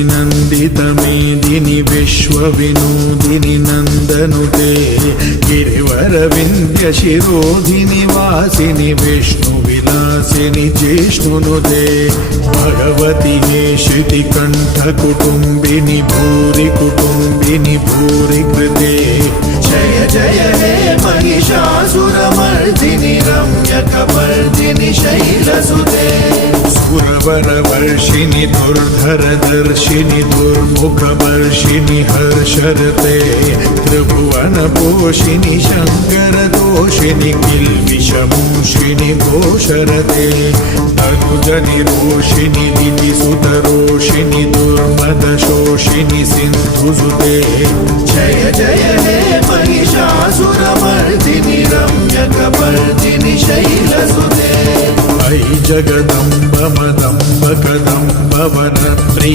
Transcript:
नन्दितमेदिनि विश्वविनोदिनि नन्दनुते गिरिवरविन्द्यशिरोधिनि वासिनि विष्णुविलासिनि जिष्णुनुते भगवति हे श्रुतिकण्ठकुटुम्बिनि भूरि कुटुम्बिनि भूरि कृते जय जय हे महिषासुरमर्दिनि रम्यकपर्दिनि शैलसुते सुरवरवर्षिणि दुर्धरदर्शिनि दुर्मुखवर्षिणि हर्षरते त्रिभुवनपोषिणि शङ्करदोषिणि किल्बिषमूषिणि घोषरते तनुजनिरोषिणि दितिसुतरोषिणि दुर्मदशोषिणि सिन्धुसुते जय जय हे महिषासुरमर्दिनि रम्यकपर्दिनि शैलसुते अयि जगदम्ब मदम्ब कदम्ब वनप्रिय